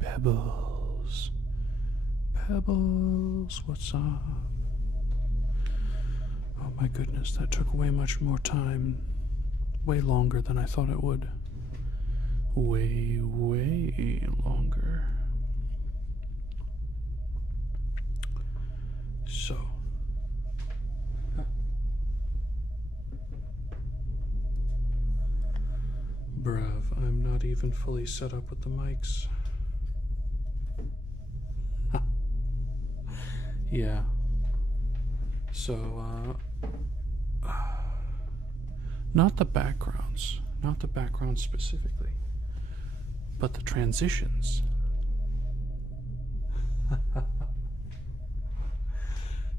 Pebbles. Pebbles, what's up? Oh my goodness, that took way much more time. Way longer than I thought it would. Way, way longer. So. Bruv, I'm not even fully set up with the mics. Yeah. So, not the backgrounds specifically, but the transitions.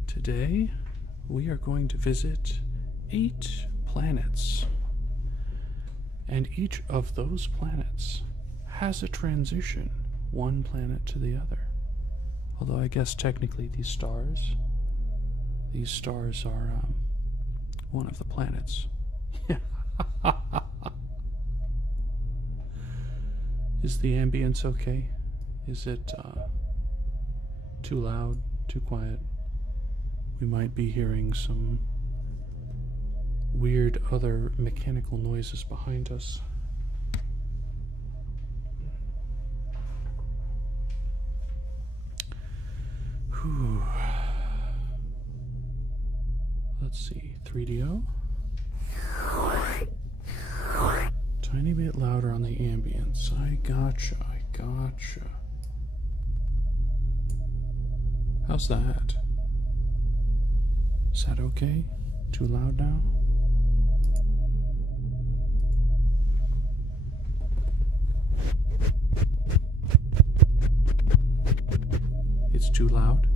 Today, we are going to visit 8 planets. And each of those planets has a transition, one planet to the other. Although I guess technically these stars are one of the planets. Is the ambience okay? Is it too loud, too quiet? We might be hearing some weird other mechanical noises behind us. Whew. Let's see, 3DO. Tiny bit louder on the ambience. I gotcha. How's that? Is that okay? Too loud now? It's too loud?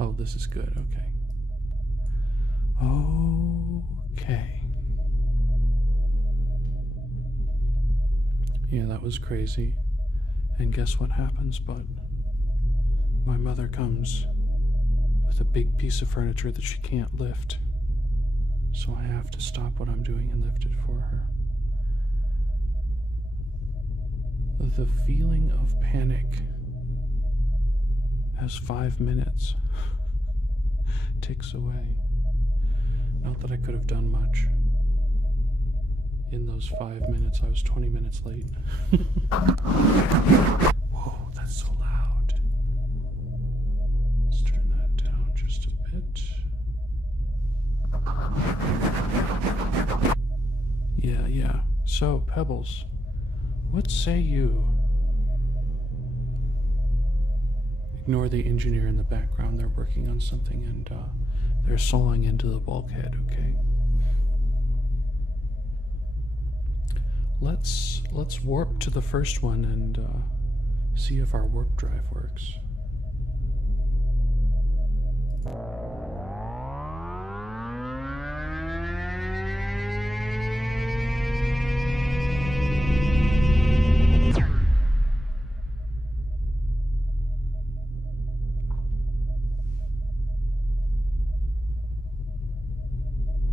Oh, this is good. Okay. Okay. Yeah, that was crazy. And guess what happens, bud? My mother comes with a big piece of furniture that she can't lift. So I have to stop what I'm doing and lift it for her. The feeling of panic as 5 minutes ticks away. Not that I could have done much. In those 5 minutes, I was 20 minutes late. Whoa, that's so loud. Let's turn that down just a bit. Yeah. So, Pebbles, what say you? Ignore the engineer in the background. They're working on something and they're sawing into the bulkhead, okay? Let's warp to the first one and see if our warp drive works.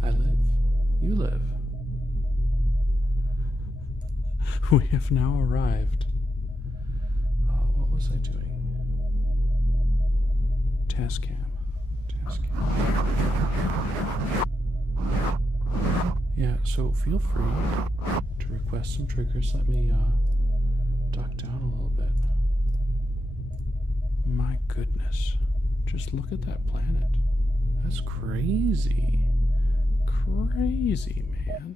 I live. You live. We have now arrived. What was I doing? Task cam. Yeah, so feel free to request some triggers. Let me duck down a little bit. My goodness. Just look at that planet. That's crazy. Crazy, man.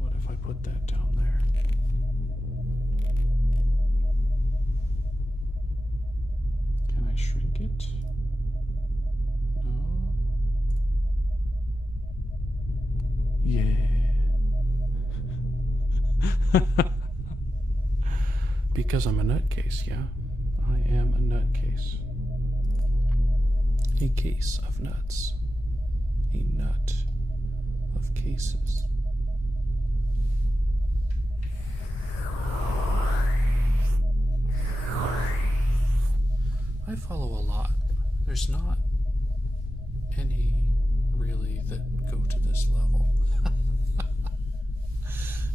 What if I put that down there? Can I shrink it? No. Yeah. Because I'm a nutcase, yeah? I am a nutcase. A case of nuts. A nut of cases. I follow a lot. There's not any really that go to this level.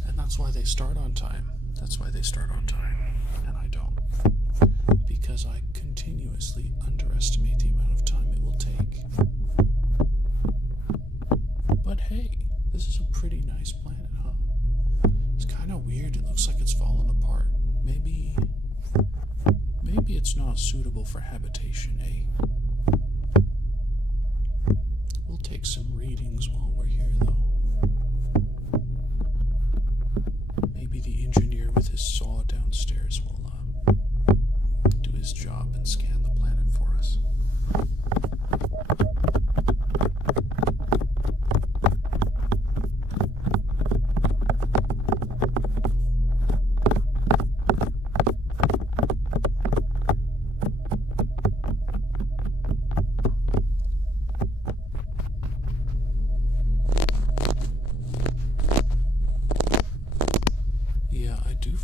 And that's why they start on time. That's why they start on time. And I don't. Because I continuously underestimate the amount of time it will take. But hey, this is a pretty nice planet, huh? It's kind of weird. It looks like it's fallen apart. Maybe it's not suitable for habitation, eh? We'll take some readings while we're here, though. Maybe the engineer with his saw downstairs will do his job and scan the planet for us.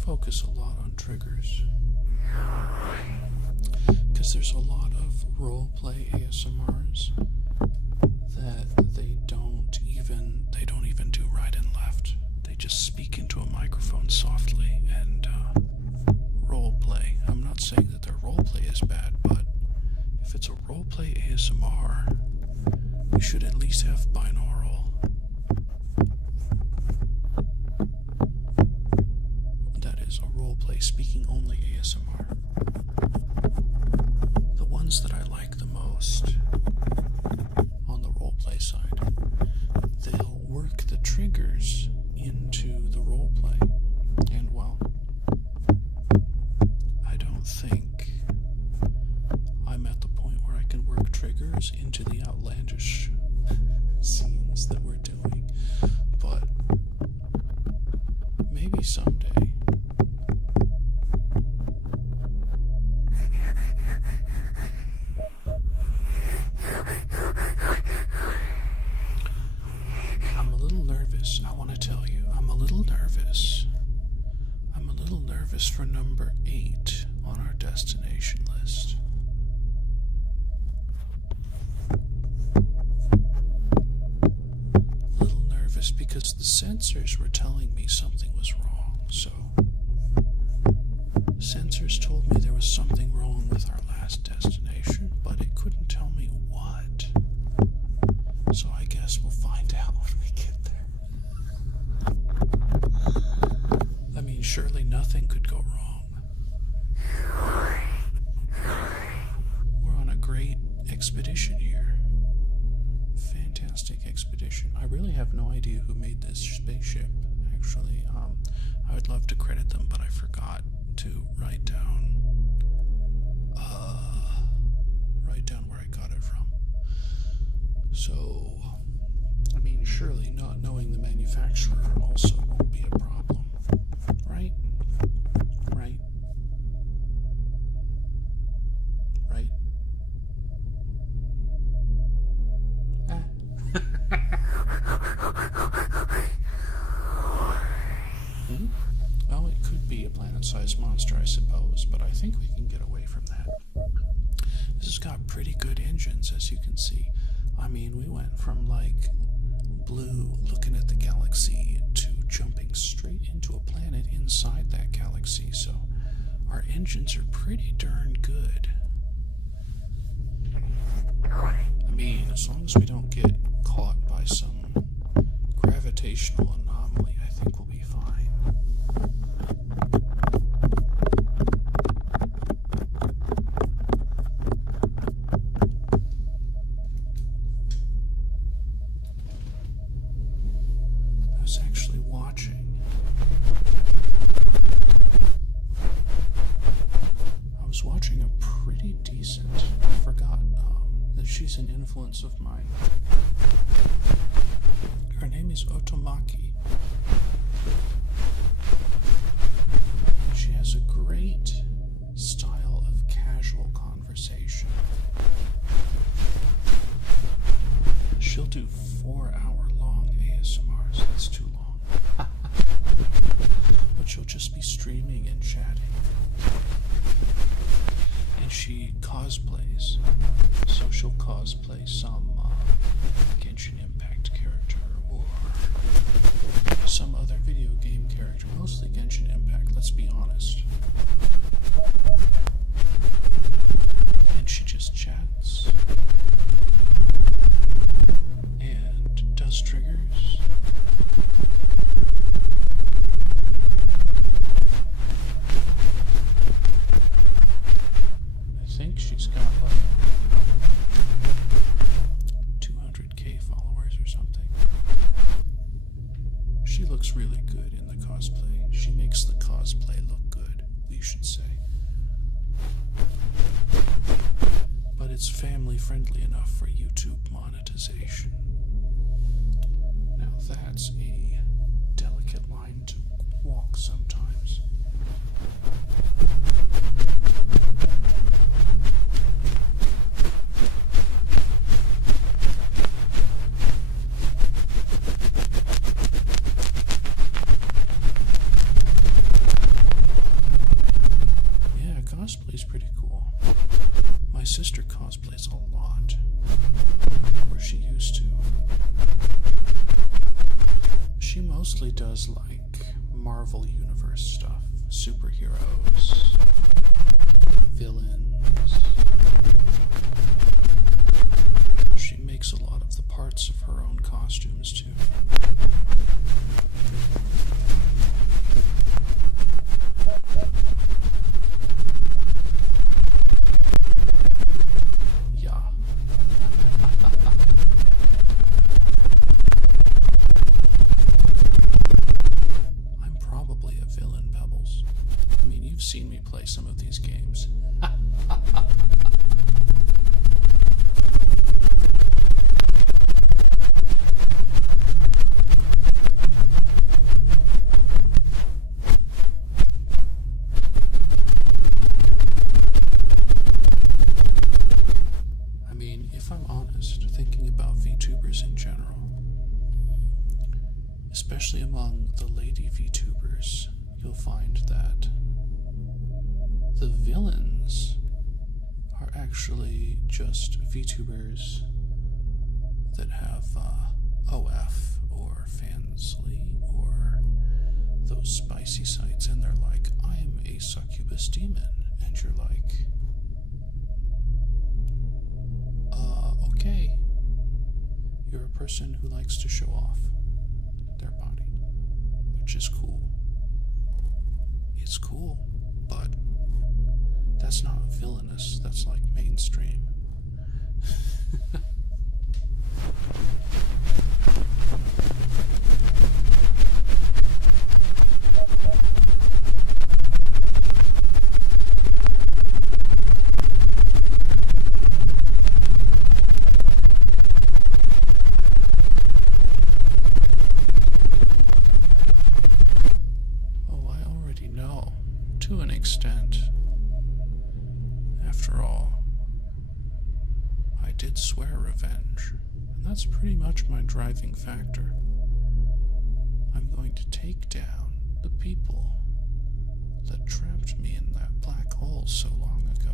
Focus a lot on triggers because there's a lot of roleplay ASMRs that they don't even do right and left. They just speak into a microphone softly and roleplay. I'm not saying that their roleplay is bad, but if it's a roleplay ASMR, you should at least have binaural. Speaking only ASMR. The ones that I like the most on the roleplay side, they'll work the triggers into the roleplay. And well, I don't think I'm at the point where I can work triggers into the outlandish scenes that we're doing, but maybe someday. For number 8 on our destination list. A little nervous because the sensors were telling me something was wrong. So, sensors told me there was something wrong with our last destination, but it couldn't tell me what. So I guess we'll find out when we get there. I mean, surely nothing could go wrong. We're on a great expedition here. Fantastic expedition. I really have no idea who made this spaceship, actually. I would love to credit them, but I forgot to write down where I got it from. So, I mean, surely not knowing the manufacturer also won't be a problem. Right? Right? Right? Well, it could be a planet-sized monster, I suppose, but I think we can get away from that. This has got pretty good engines, as you can see. I mean, we went from, like, blue looking at the galaxy to jumping straight into a planet inside that galaxy, so our engines are pretty darn good. I mean, as long as we don't get caught by some gravitational anomaly, I think we'll be fine. I was actually watching. I was watching a pretty decent, I forgot that she's an influence of mine. Her name is Otomaki. She has a great streaming and chatting. And she cosplays. So she'll cosplay some Genshin Impact character or some other video game character. Mostly Genshin Impact, let's be honest. And she just chats and does triggers. I think she's got like 200k followers or something. She looks really good in the cosplay. She makes the cosplay look good, we should say. But it's family friendly enough for YouTube monetization. Now that's a delicate line to walk sometimes. Yeah, cosplay's pretty cool. My sister cosplays a lot, or she used to. She mostly does like Marvel Universe stuff, superheroes, villains. She makes a lot of the parts of her own costumes too. Yeah. I'm probably a villain, Pebbles. I mean, you've seen me play some of these games. I mean, if I'm honest, thinking about VTubers in general, especially among the lady VTubers, you'll find that the villains are actually just VTubers that have OF or Fansly or those spicy sites, and they're like, I'm a succubus demon, and you're like, okay, you're a person who likes to show off their body, which is cool. It's cool, but that's not villainous, that's like mainstream. Oh, I already know, to an extent. After all, I did swear revenge, and that's pretty much my driving factor. I'm going to take down the people that trapped me in that black hole so long ago.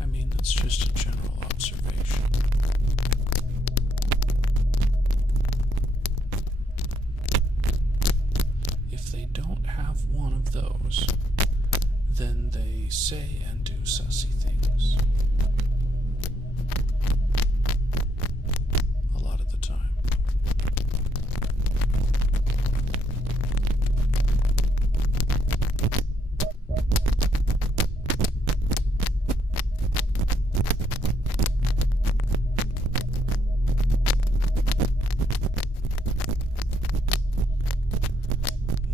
I mean, that's just a general observation. If they don't have one of those, then they say and do sussy things. A lot of the time.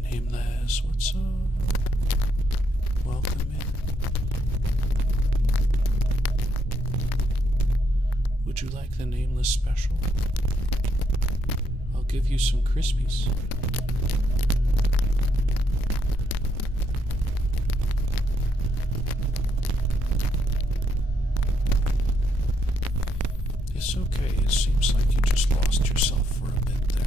Nameless, what's up? Welcome in. Would you like the nameless special? I'll give you some Crispies. It's okay, it seems like you just lost yourself for a bit there.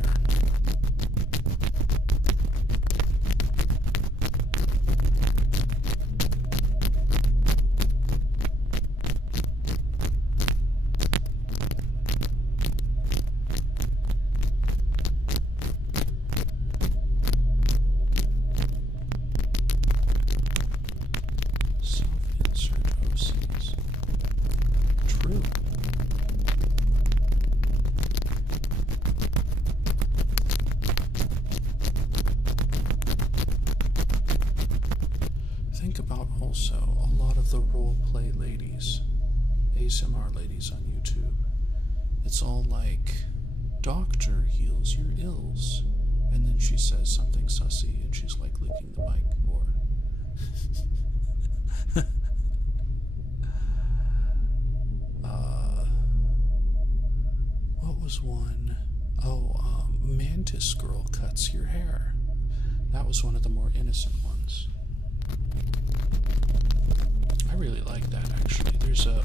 Self-insert OCs. True. Think about also a lot of the roleplay ladies, ASMR ladies on YouTube. It's all like, doctor heals your ills. And then she says something sussy and she's like licking the mic, or what was one? Oh, Mantis Girl cuts your hair. That was one of the more innocent ones. I really like that, actually. There's a...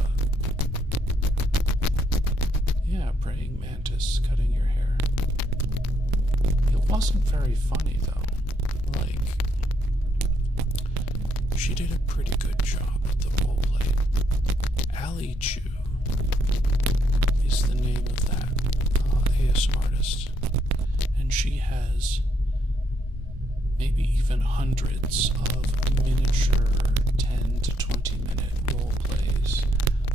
yeah, praying mantis cutting your hair. It wasn't very funny, though. Like, she did a pretty good job with the roleplay. Ali Chu is the name of that ASMR artist. And she has maybe even hundreds of miniature 10 to 20 minute role plays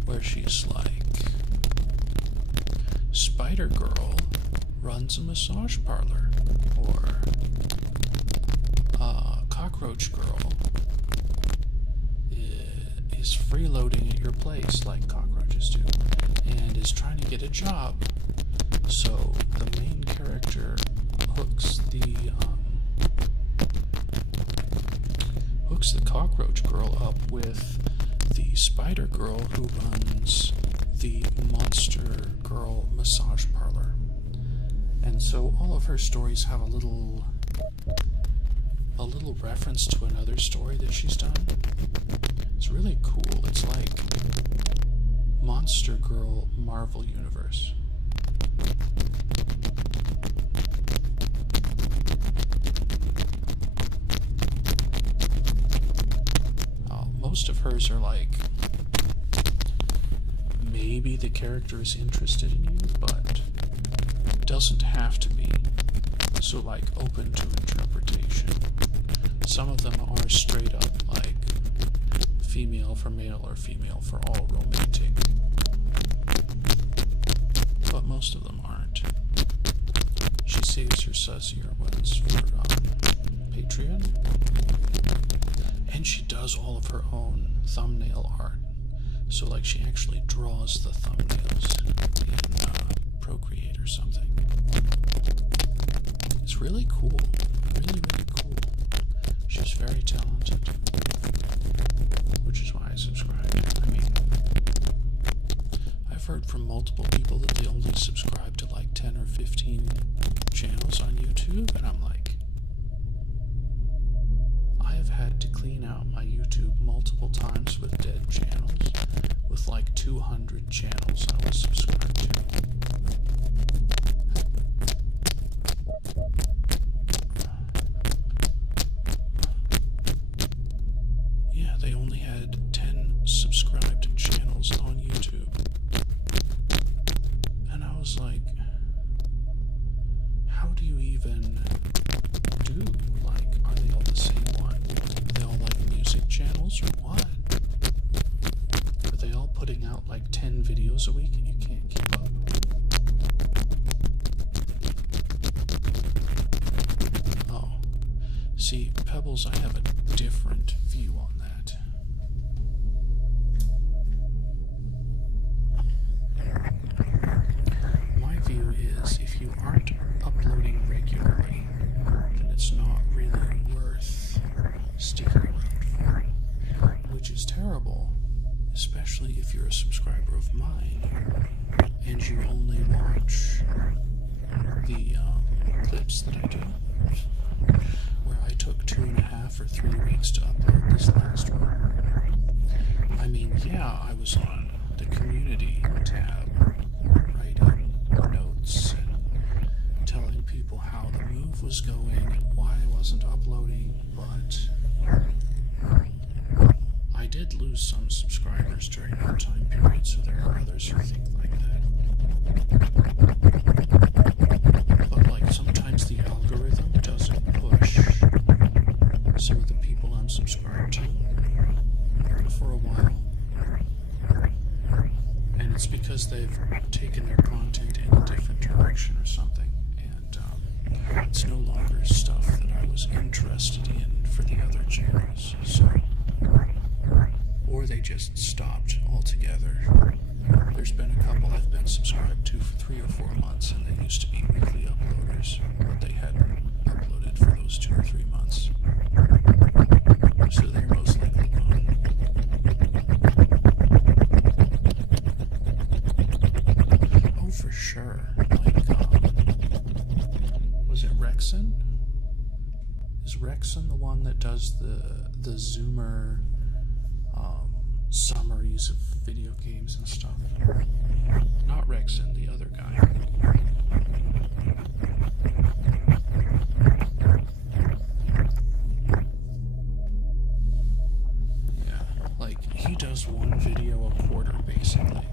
where she's like, Spider Girl runs a massage parlor, or Cockroach Girl is freeloading at your place like cockroaches do and is trying to get a job. So the main character hooks the Cockroach Girl up with the Spider Girl who runs the Monster Girl massage parlor. And so all of her stories have a little reference to another story that she's done. It's really cool. It's like Monster Girl Marvel Universe. Most of hers are like, maybe the character is interested in you, but it doesn't have to be. So like open to interpretation. Some of them are straight up like female for male or female for all romantic. But most of them aren't. She saves her sussier ones for Patreon. And she does all of her own thumbnail art. So like she actually draws the thumbnails in Procreate or something. It's really cool. Really, really cool. She's very talented. Which is why I subscribed. I mean, I've heard from multiple people that they only subscribe to like 10 or 15 channels on YouTube, and I'm like, I've had to clean out my YouTube multiple times with dead channels, with like 200 channels I was subscribed to. Yeah, they only had 10 subscribed channels on YouTube. And I was like, how do you even do? Like, are they all the same one? Are they all like music channels or what? Are they all putting out like 10 videos a week and you can't keep up? Oh. See, Pebbles, I have a different view on that. My view is if you aren't uploading regularly, then it's not really worth sticking around for, which is terrible especially if you're a subscriber of mine and you only watch the clips that I do, where I took 2.5 or 3 weeks to upload this last one. I mean, yeah, I was on the community tab, writing notes and telling people how the move was going and why I wasn't uploading, but I did lose some subscribers during that time period, so there are others who think like that. But like sometimes the algorithm doesn't push some of the people I'm subscribed to for a while. And it's because they've taken their content in a different direction or something. And it's no longer stuff that I was interested in for the other channels. So, or they just stopped altogether. There's been a couple I've been subscribed to for 3 or 4 months, and they used to be weekly uploaders, but they hadn't uploaded for those 2 or 3 months. So they're most likely gone. Oh, for sure. Like, was it Rexon? Is Rexon the one that does the Zoomer summaries of video games and stuff? Not Rexon, the other guy. Yeah, like he does one video a quarter basically,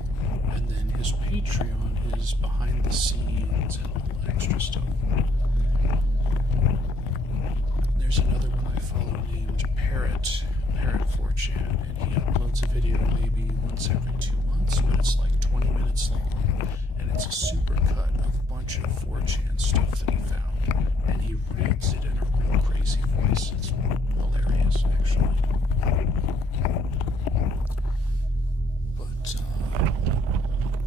and then his Patreon is behind the scenes and all the extra stuff. There's another one I follow named Parrot4chan, and he uploads a video maybe once every 2 months, but it's like 20 minutes long, and it's a super cut of a bunch of 4chan stuff that he found, and he reads it in a real crazy voice. It's hilarious, actually. But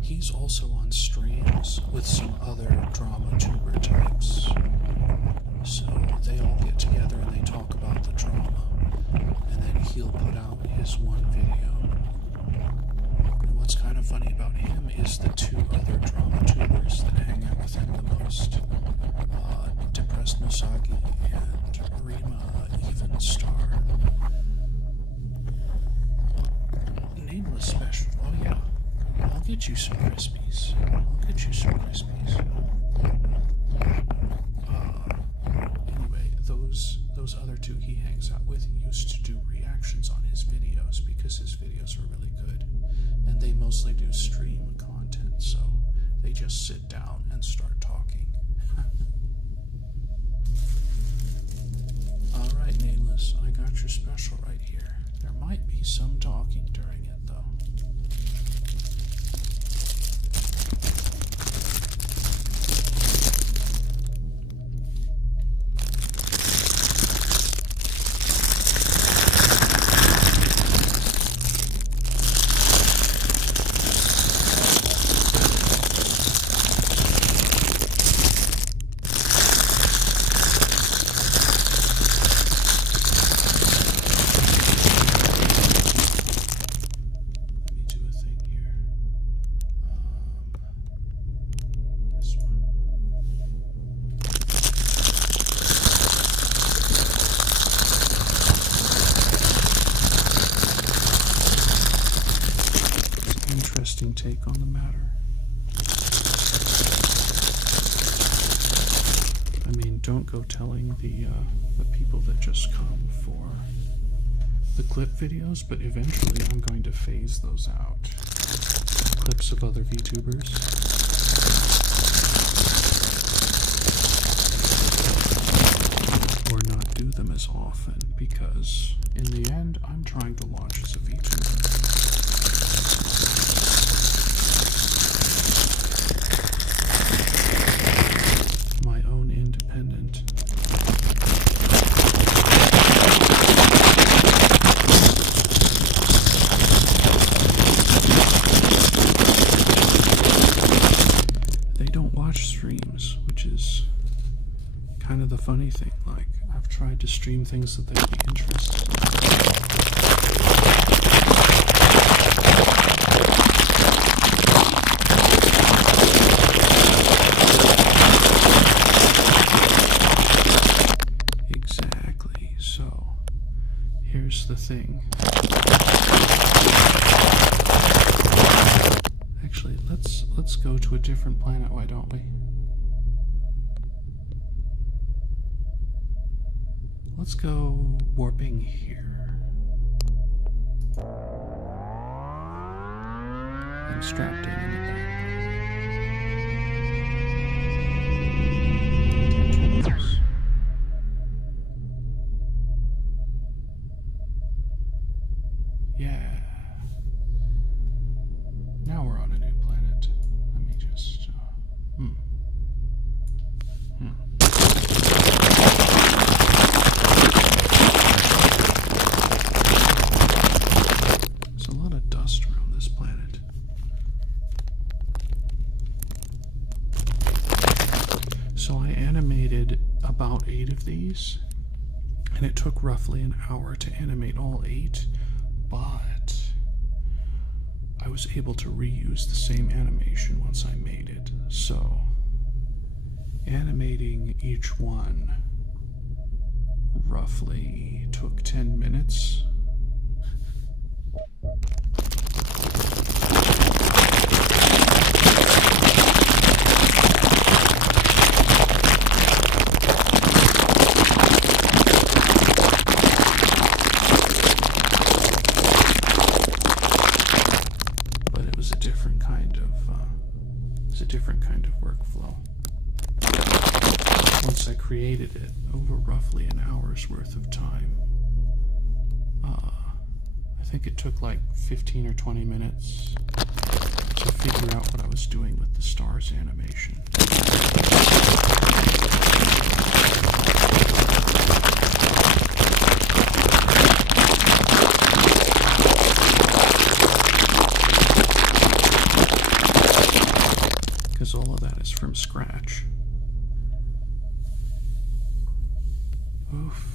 he's also on streams with some other drama tuber types. So they all get together and they talk about the drama, and then he'll put out his one video. And what's kind of funny about him is the 2 other drama tubers that hang out with him the most, Depressed Misagi and Rima Evenstar. Nameless Special. Oh yeah, I'll get you some Crispies. Anyway, those other 2 he hangs out with used to do reactions on his videos because his videos are really good, and they mostly do stream content, so they just sit down and start talking. Alright, Nameless, I got your special right here. There might be some talking during it, though. Take on the matter. I mean, don't go telling the people that just come for the clip videos, but eventually I'm going to phase those out. Clips of other VTubers. Or not do them as often, because in the end, I'm trying to launch as a VTuber. My own independent. They don't watch streams, which is kind of the funny thing. Like, I've tried to stream things that they'd be interested in. let's go to a different planet, why don't we? Let's go warping here. I'm strapped in the back. Yeah. Now we're on a new planet. Let me just. There's a lot of dust around this planet. So I animated about 8 of these, and it took roughly an hour to animate all 8, but I was able to reuse the same animation once I made it. So animating each one roughly took 10 minutes. Once I created it over roughly an hour's worth of time. I think it took like 15 or 20 minutes to figure out what I was doing with the stars animation. Because all of that is from scratch. Oof.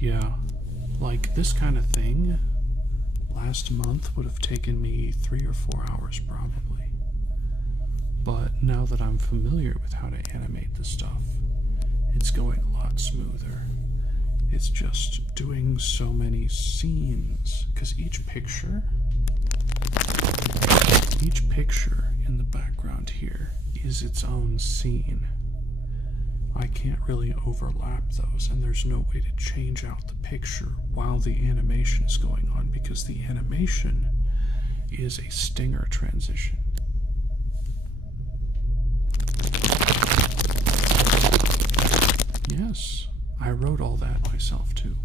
Yeah, like this kind of thing last month would have taken me 3 or 4 hours probably. But now that I'm familiar with how to animate the stuff, it's going a lot smoother. It's just doing so many scenes, because each picture in the background here is its own scene. I can't really overlap those, and there's no way to change out the picture while the animation is going on, because the animation is a stinger transition. Yes, I wrote all that myself too.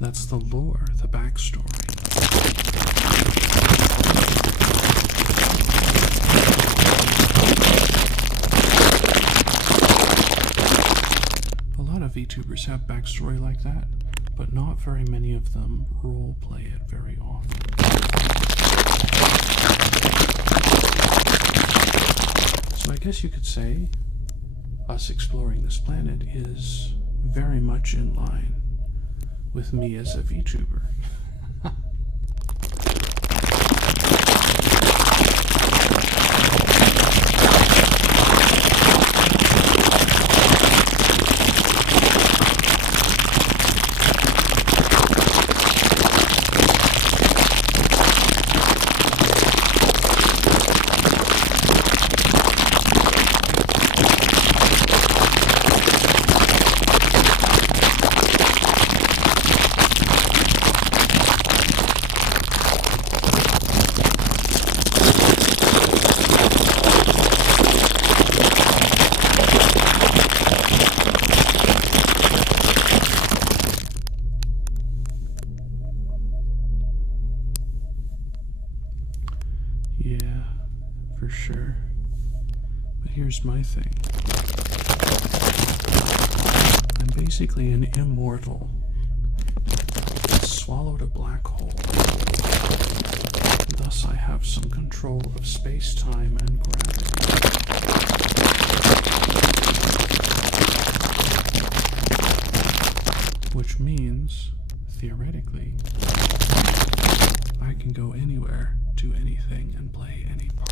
That's the lore, the backstory. A lot of VTubers have backstory like that, but not very many of them role play it very often. So I guess you could say us exploring this planet is very much in line with me as a VTuber. Yeah, for sure. But here's my thing. I'm basically an immortal that swallowed a black hole. Thus, I have some control of space-time and gravity. Which means, theoretically, I can go anywhere, do anything, and play any part.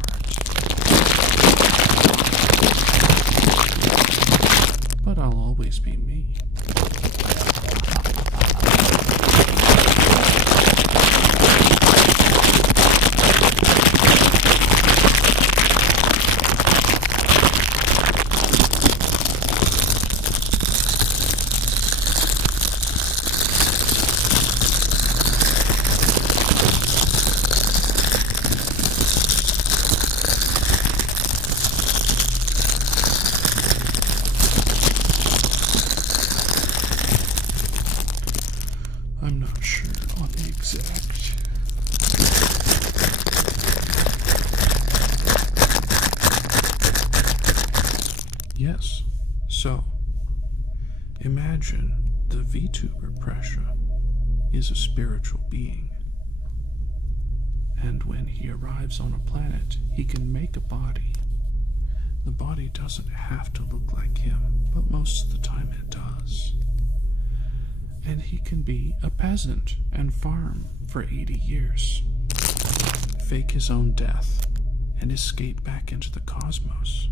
But I'll always be me. I'm not sure on the exact. Yes, so imagine the VTuber Pressure is a spiritual being. And when he arrives on a planet, he can make a body. The body doesn't have to look like him, but most of the time it does. And he can be a peasant and farm for 80 years, fake his own death, and escape back into the cosmos.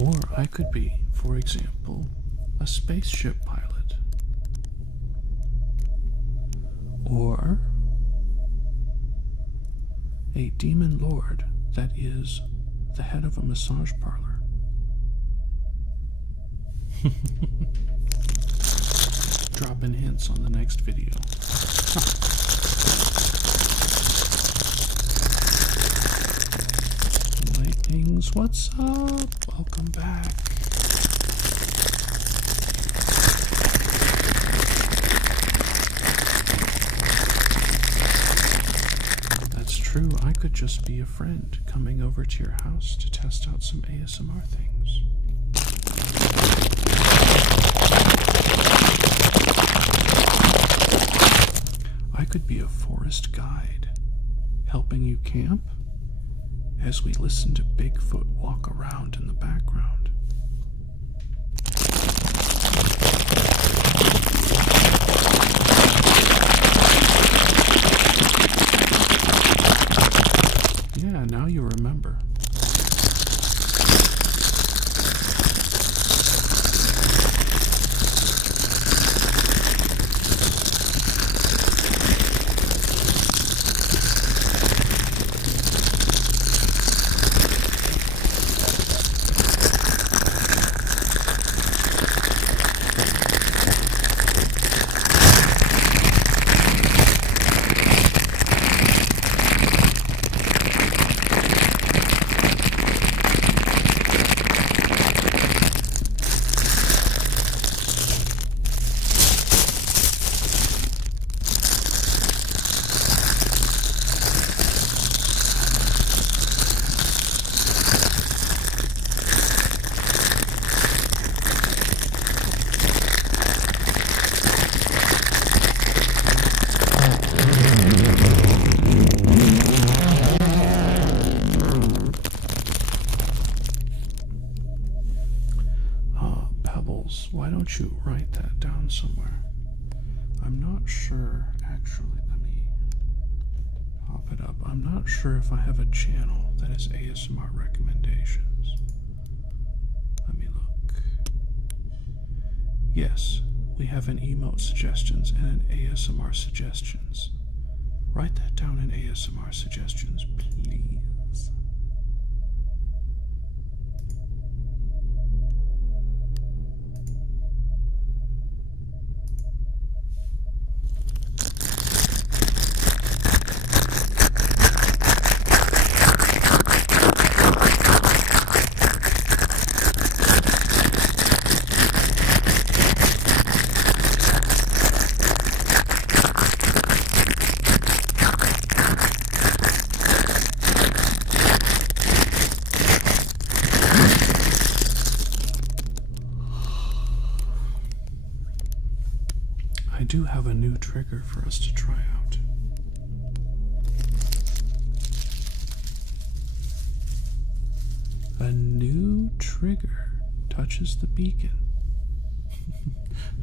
Or I could be, for example, a spaceship pilot. Or a demon lord that is the head of a massage parlor. Dropping hints on the next video. Lightnings, what's up? Welcome back. That's true, I could just be a friend coming over to your house to test out some ASMR things. I could be a forest guide, helping you camp as we listen to Bigfoot walk around in the background. Yeah, now you remember. Why don't you write that down somewhere? I'm not sure, actually. Let me pop it up. I'm not sure if I have a channel that is ASMR recommendations. Let me look. Yes, we have an emote suggestions and an ASMR suggestions. Write that down in ASMR suggestions, please. do have a new trigger for us to try out. A new trigger touches the beacon.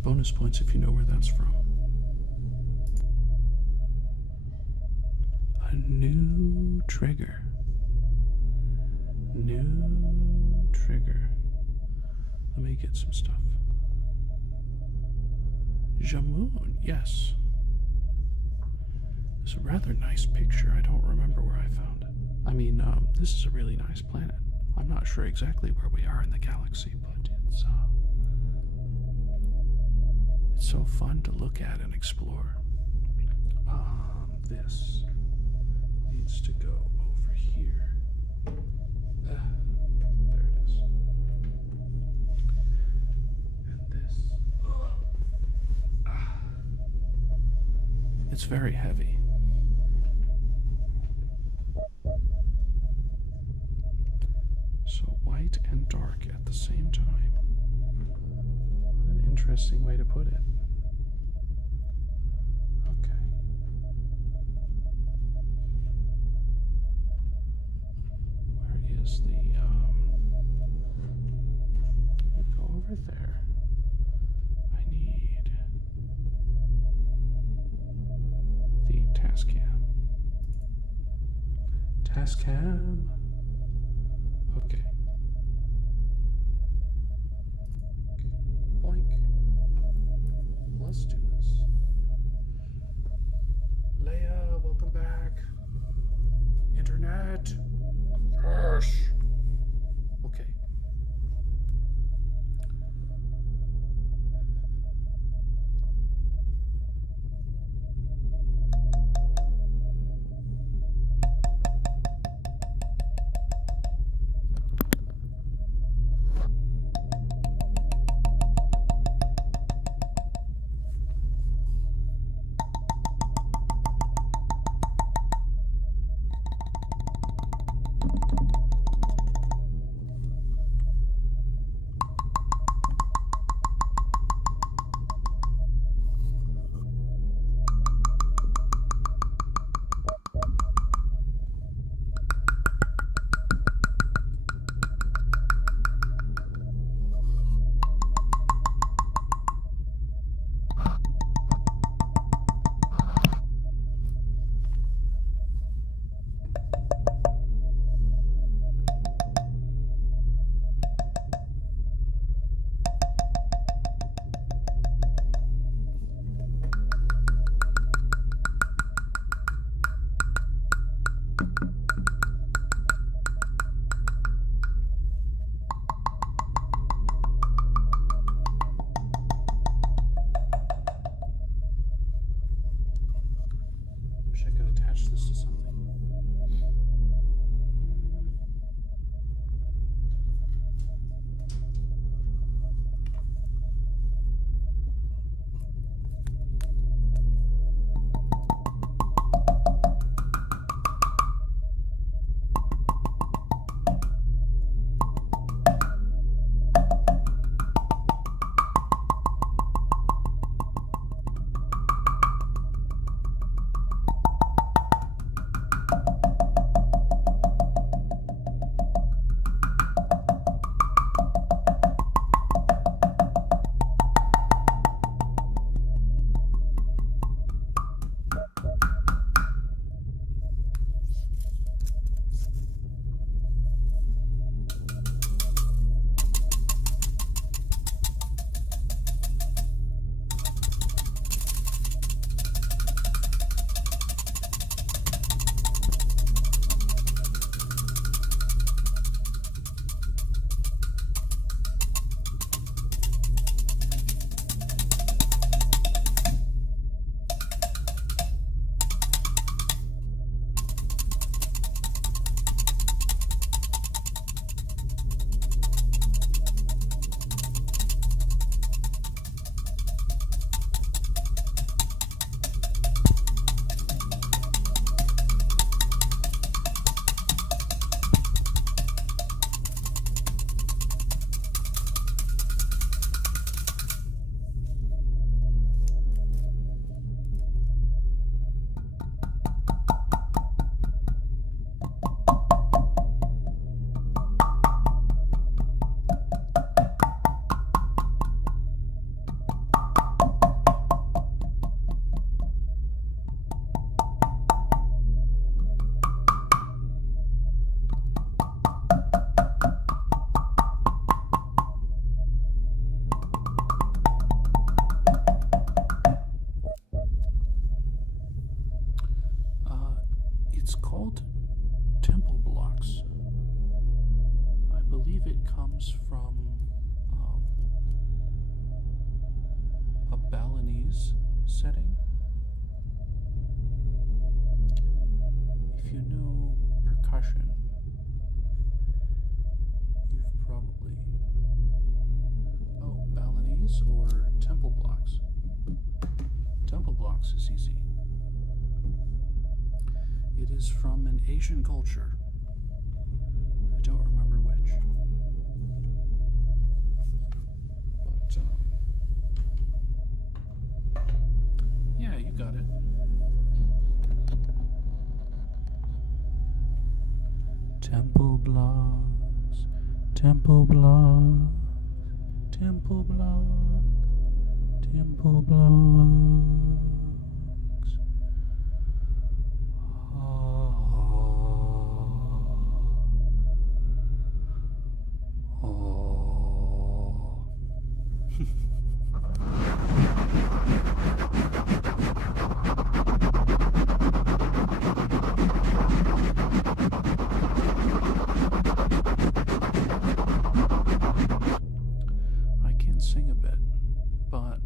Bonus points if you know where that's from. A new trigger. New trigger. Let me get some stuff. Jamoon, yes. It's a rather nice picture. I don't remember where I found it. I mean, this is a really nice planet. I'm not sure exactly where we are in the galaxy, but it's so fun to look at and explore. This needs to go over here. There it is. And this. It's very heavy. So white and dark at the same time. What an interesting way to put it. Okay. Where is the, go over there. I need the Tascam. Tascam. Okay. Boink. Let's do this. Leia, welcome back. Internet. Yes. Okay. This to something. It's called temple blocks. I believe it comes from a Balinese setting. If you know percussion, you've probably... Oh, Balinese or temple blocks? Temple blocks is easy. It is from an Asian culture. I don't remember which. But, yeah, you got it. Temple blocks, temple blocks, temple blocks, temple blocks. I can sing a bit, but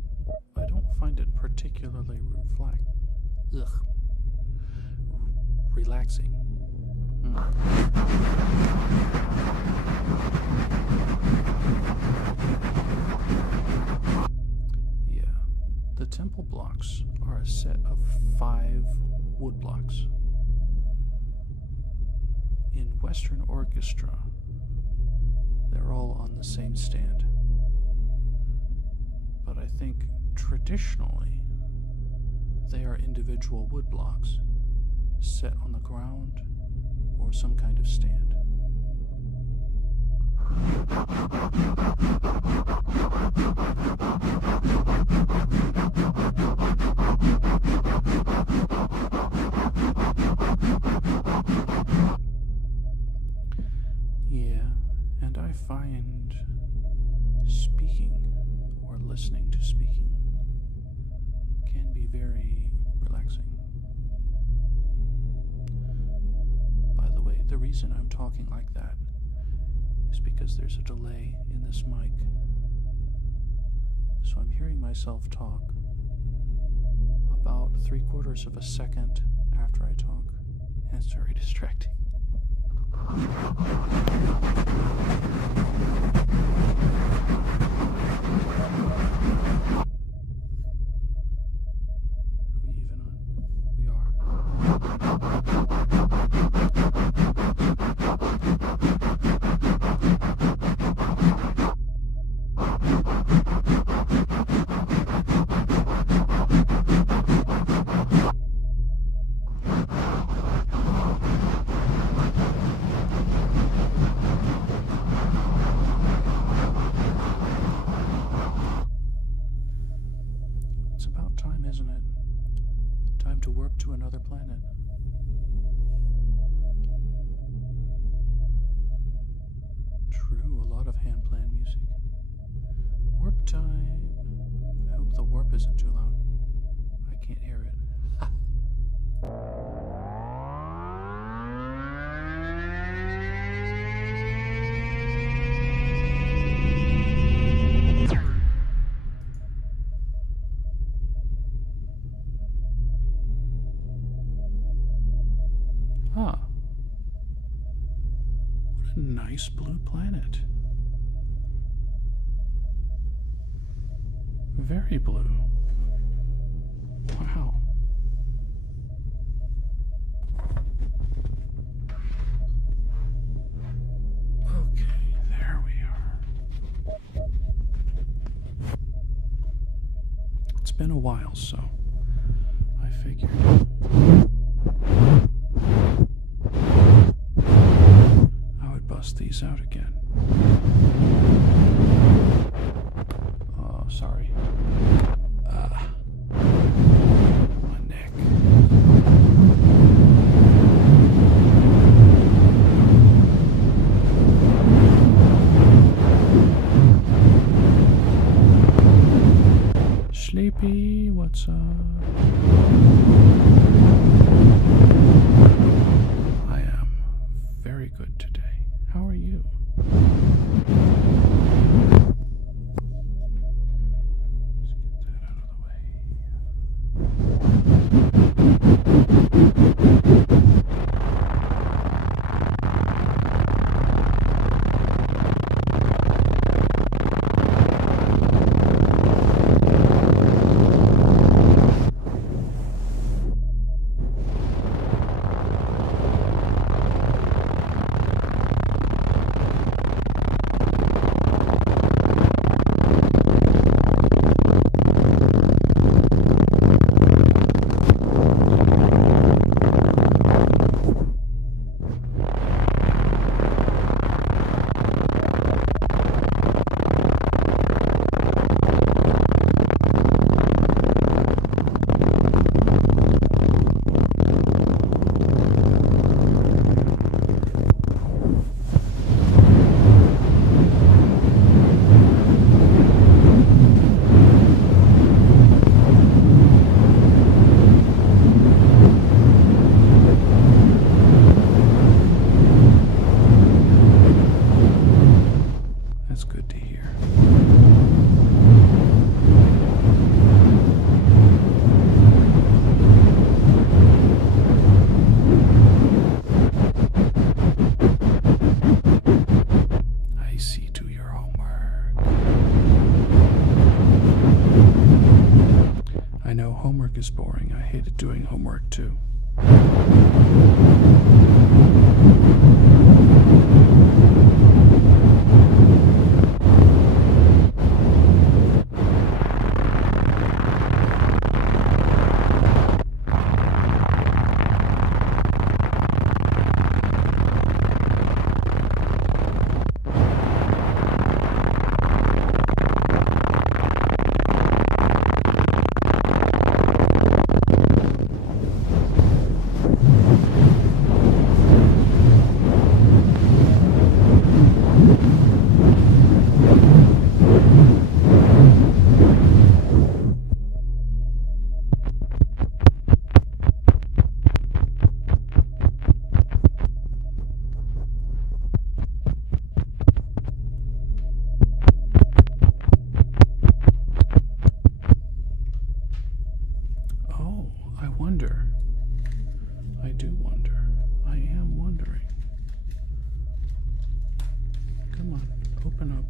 I don't find it particularly relaxing. Yeah, the temple blocks are a set of 5 wood blocks. In Western orchestra, they're all on the same stand. But I think traditionally, they are individual wood blocks set on the ground or some kind of stand. Yeah, and I find speaking or listening to speaking can be very relaxing. By the way, the reason I'm talking like that is because there's a delay in this mic. So I'm hearing myself talk about 3/4 of a second after I talk, and it's very distracting. Are we even on? We are. It's about time, isn't it? Time to warp to another planet. True, a lot of hand-planned music. Warp time. I hope the warp isn't too loud. I can't hear it. Ah. What a nice blue planet. Very blue. Wow. Okay, there we are. It's been a while, so I figured I would bust these out again. Oh, sorry. My neck. Sleepy, what's up? Oh, I wonder. I do wonder. I am wondering. Come on, open up.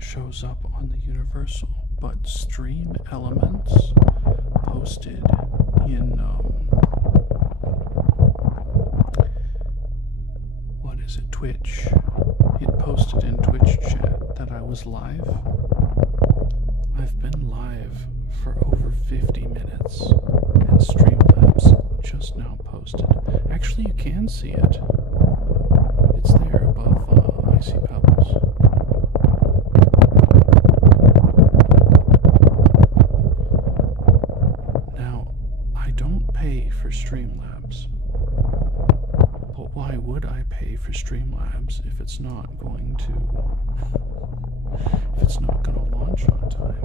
shows up on the Universal, but Stream Elements posted in what is it, Twitch. It posted in Twitch chat that I was live. I've been live for over 50 minutes, and Streamlabs just now posted. Actually, you can see it. It's there above Icy Pebbles. Now, I don't pay for Streamlabs. But why would I pay for Streamlabs if it's not going to launch on time?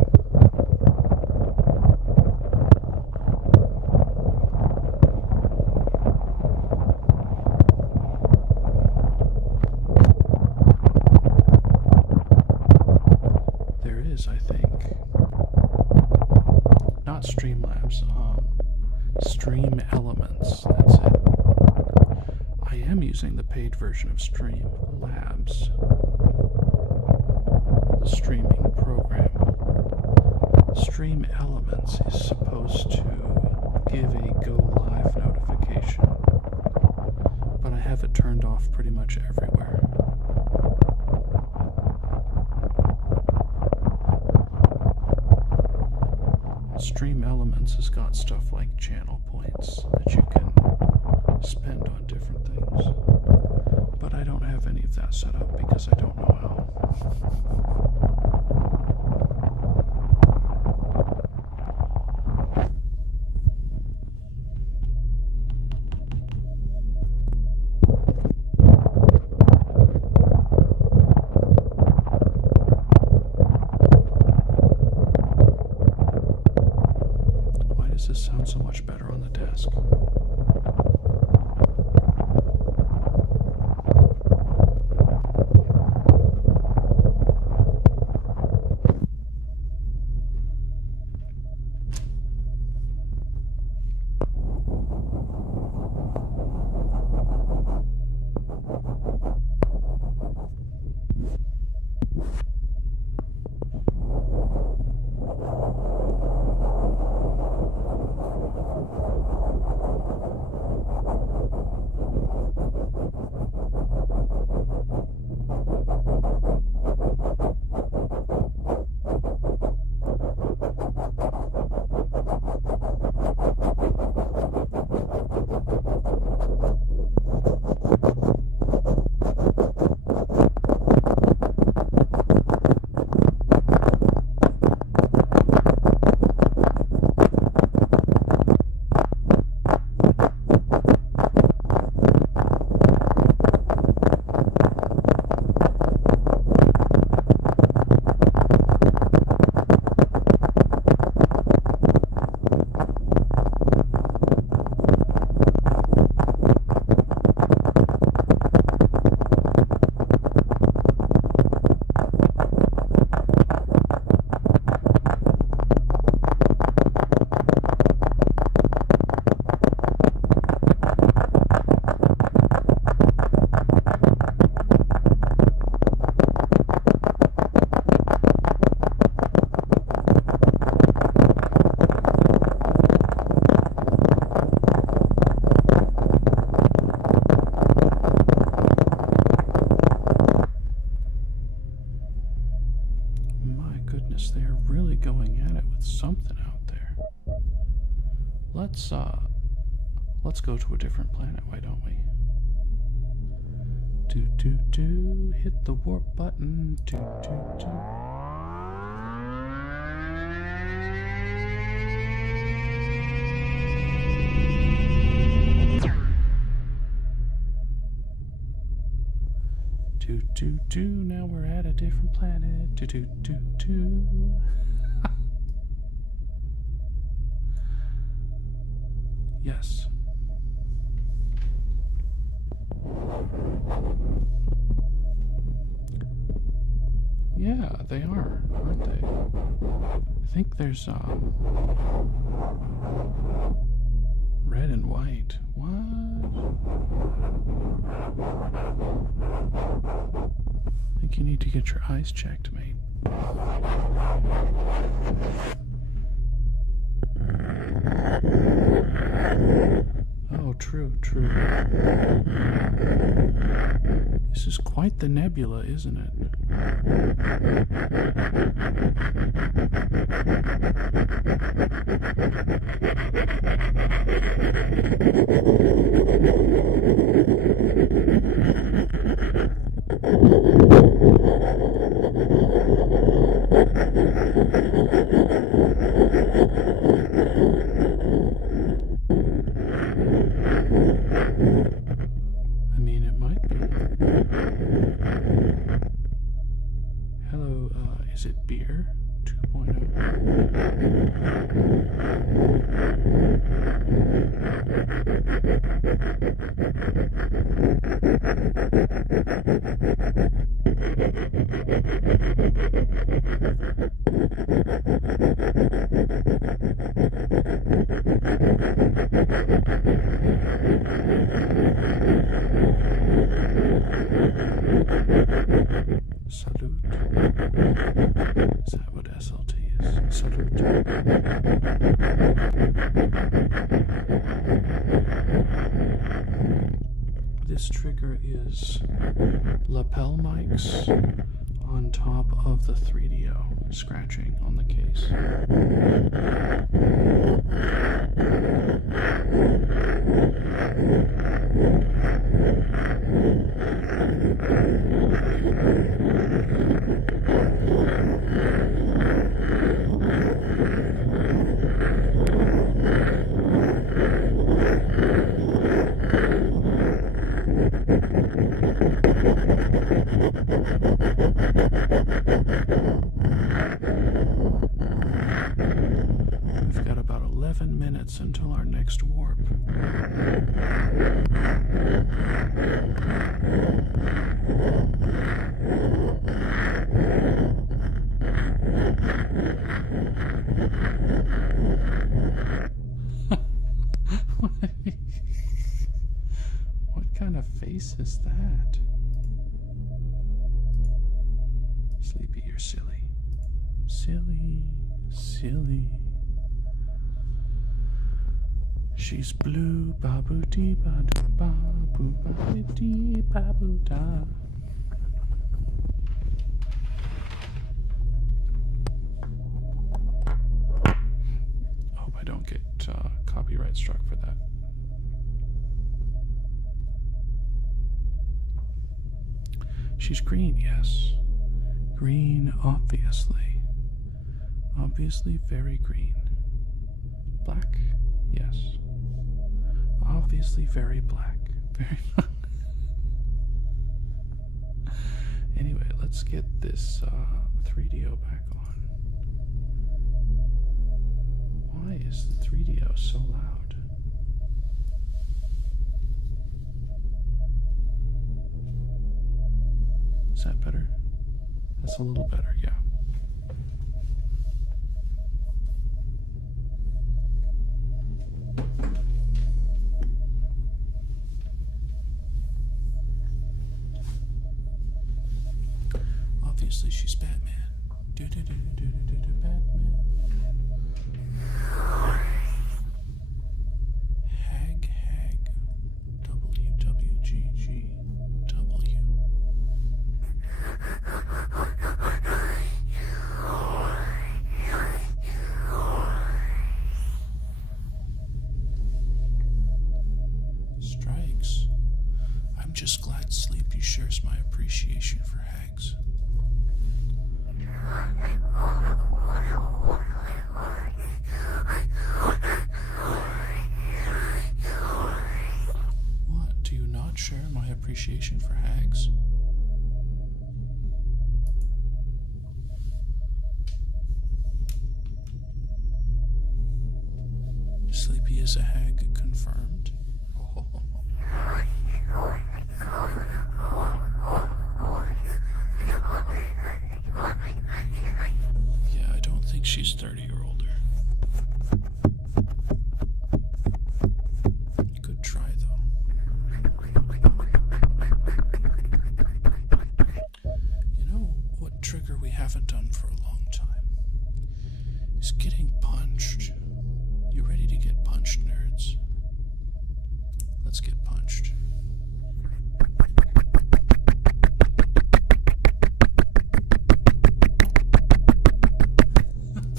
There is, I think. Not Streamlabs, Stream Elements, that's it. using the paid version of Streamlabs, the streaming program. Stream Elements is supposed to give a go live notification, but I have it turned off pretty much everywhere. Stream Elements has got stuff like channel points that you can spend on different things, but I don't have any of that set up because I don't know how. Why does this sound so much better on the desk? They're really going at it with something out there. Let's go to a different planet, why don't we? Hit the warp button. Now we're at a different planet. Yes. Yeah, they are, aren't they? I think there's red and white. What? I think you need to get your eyes checked, mate. Oh, true. This is quite the nebula, isn't it? I mean, it might be. Hello, is it beer 2.0? Salute. Is that what SLT is? Salute. This trigger is lapel mics on top of the 3DO scratching on the case. We've got about 11 minutes until our next warp. What kind of face is that? Sleepy, you're silly. Silly, silly. She's blue, babu dee ba-doo, babu ba dee babu da. Hope I don't get copyright struck for that. She's green, yes. Green, obviously. Obviously very green. Black, yes. Obviously very black. Very Anyway, let's get this 3DO back on. Why is the 3DO so loud? Is that better? That's a little better, yeah. Obviously, she's Batman. Batman. Hag. WWGG. W. Strikes. I'm just glad Sleepy shares my appreciation for hags. What? Do you not share my appreciation for hags? Sleepy is a hag confirmed. Oh. Yeah, I don't think she's 30 or older. Good try, though. You know what trigger we haven't done for a long time? Is getting punched. You ready to get punched, nerds? Let's get punched.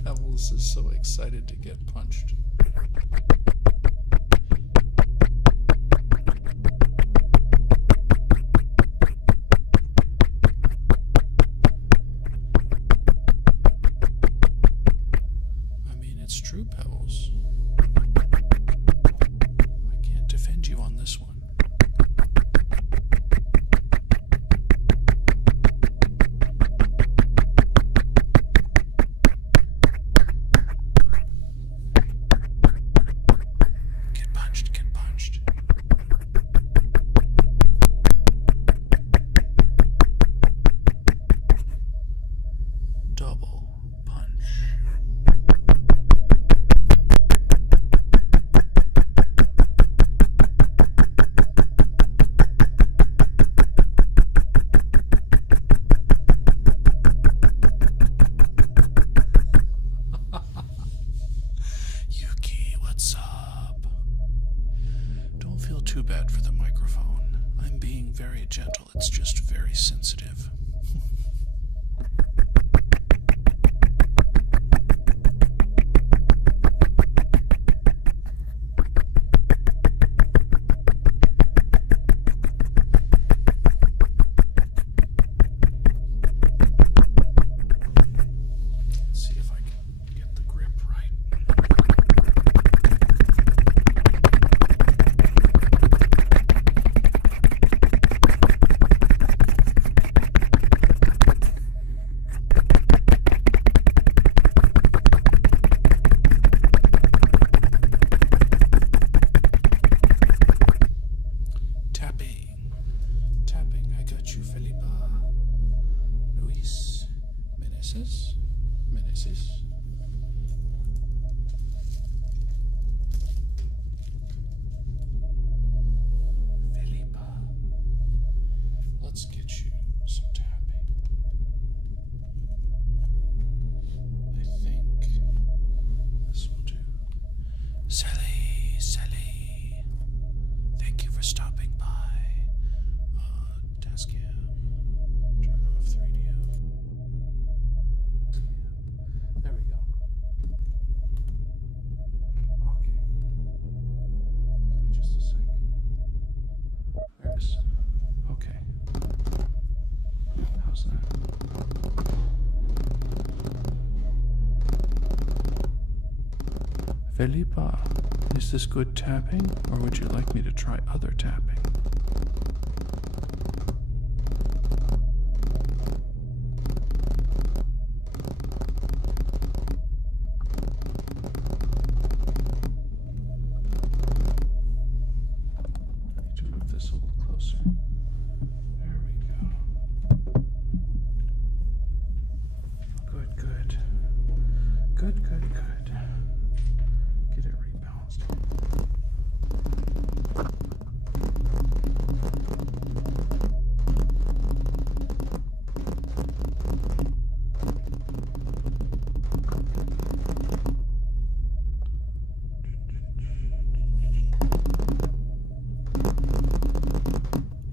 Pebbles is so excited to get punched. I mean, it's true, Pebbles. I can't defend you on this one. Get punched, get punched. Double punch. Too bad for the microphone. I'm being very gentle, it's just very sensitive. Meneses. Felipa. Let's get you some tapping. I think this will do. Sally. Thank you for stopping by. Tascam. Turn off 3DO. There we go. Okay. Give me just a sec. There it is. Okay. How's that? Felipa, is this good tapping, or would you like me to try other tapping? Good. Get it rebalanced.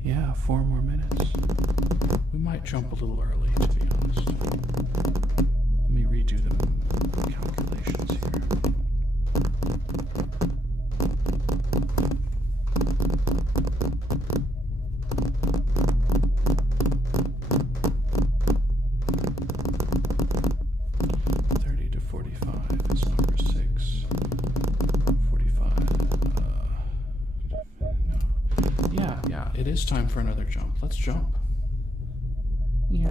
Yeah, 4 more minutes. We might jump a little early, to be honest. Let me redo the calculations here. To 45 is number 6. 45. No. Yeah. It is time for another jump. Let's jump. Yeah.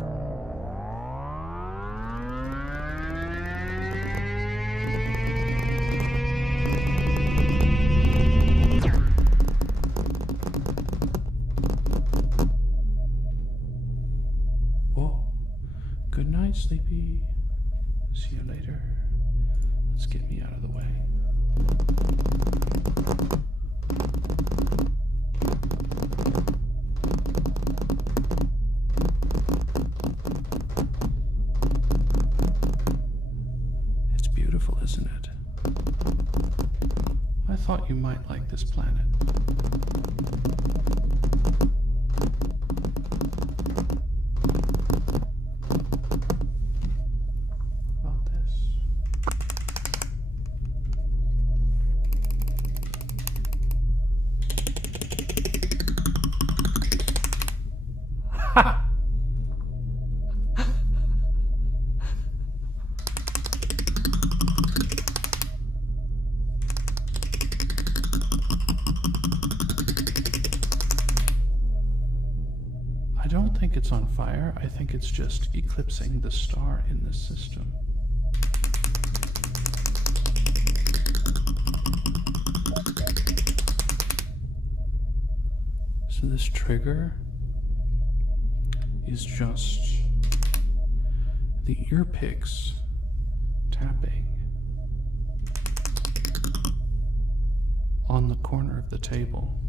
Whoa. Good night, Sleepy. See you later. Let's get me out of the way. It's beautiful, isn't it? I thought you might like this planet. I don't think it's on fire. I think it's just eclipsing the star in this system. So this trigger is just the ear picks tapping on the corner of the table.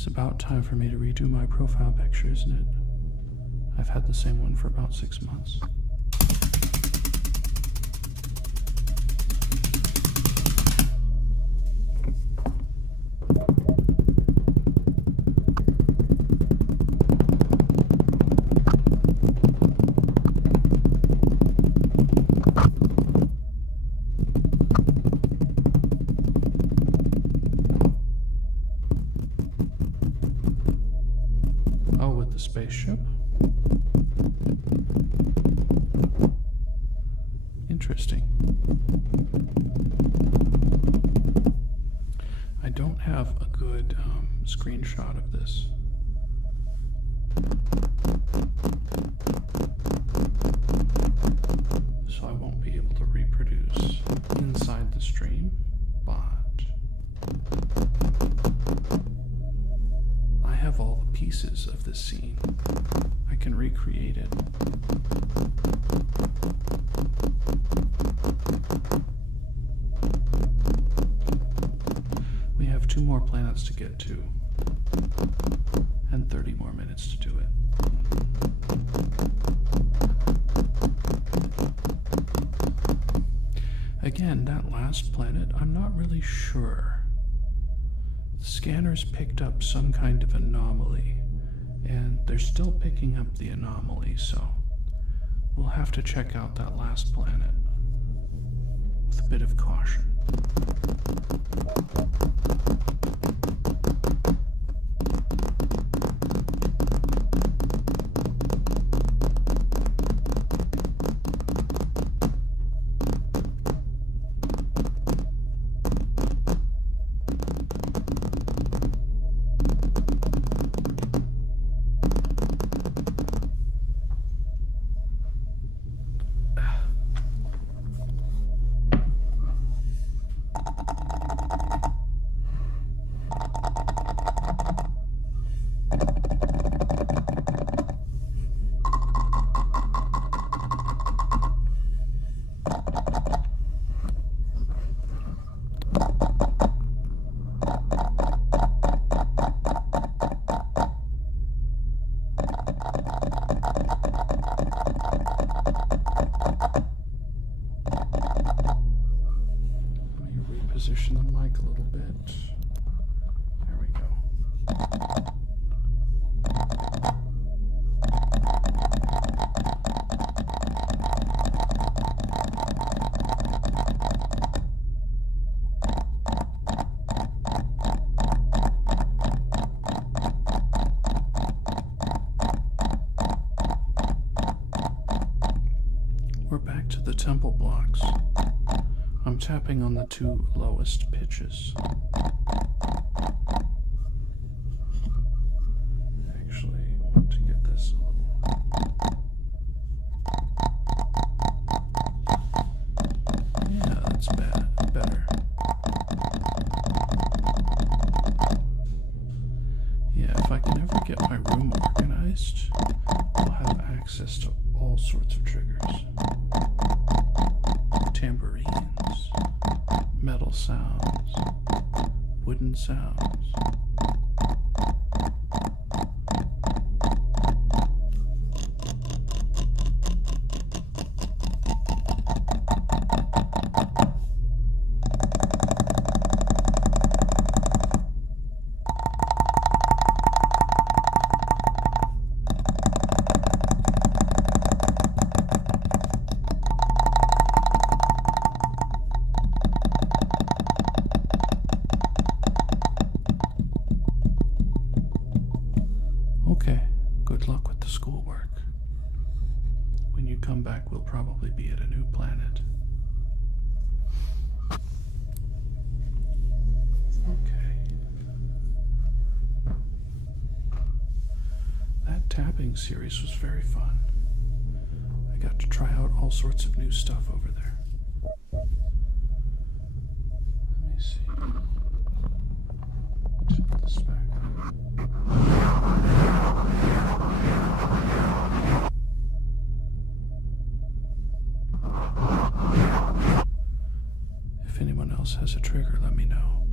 is about time for me to redo my profile picture, isn't it? I've had the same one for about 6 months. Oh, with the spaceship? Interesting. I don't have a good screenshot of this. So I won't be able to reproduce inside the stream, but I have all the pieces of this scene. I can recreate it. We have 2 more planets to get to, and 30 more minutes to do it. Again, that last planet, I'm not really sure. The scanners picked up some kind of anomaly, and they're still picking up the anomaly, so we'll have to check out that last planet with a bit of caution. Position the mic a little bit. There we go. We're back to the temple blocks. I'm tapping on the 2 lowest pitches. Actually, I want to get this a little. Yeah, that's better. Yeah, if I can ever get my room organized, I'll have access to all sorts of triggers. Tambourines, metal sounds, wooden sounds. Okay, good luck with the schoolwork. When you come back, we'll probably be at a new planet. Okay. That tapping series was very fun. I got to try out all sorts of new stuff over there. Let me see. Tilt this back up. If anyone else has a trigger, let me know.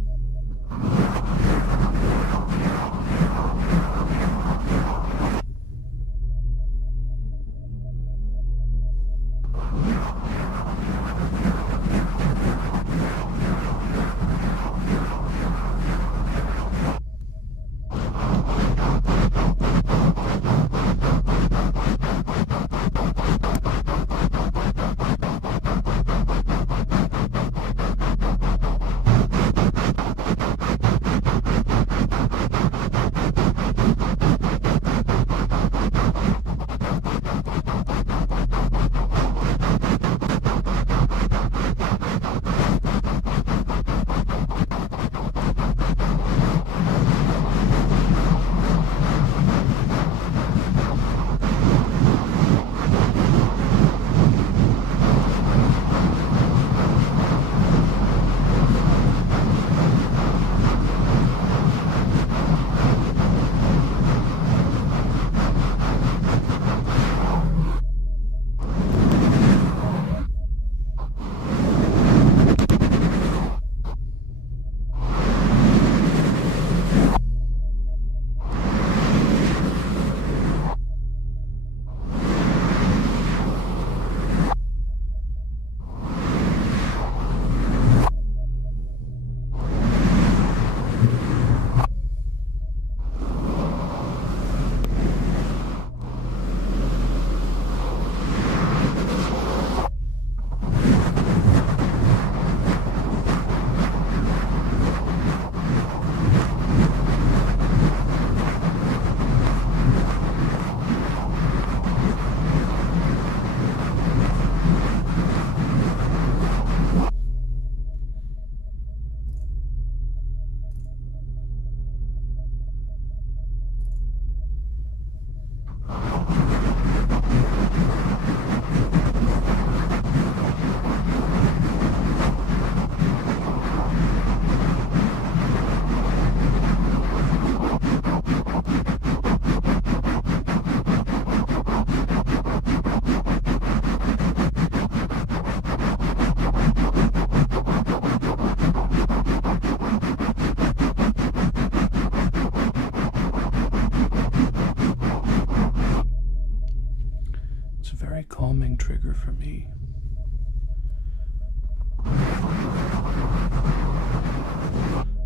very calming trigger for me.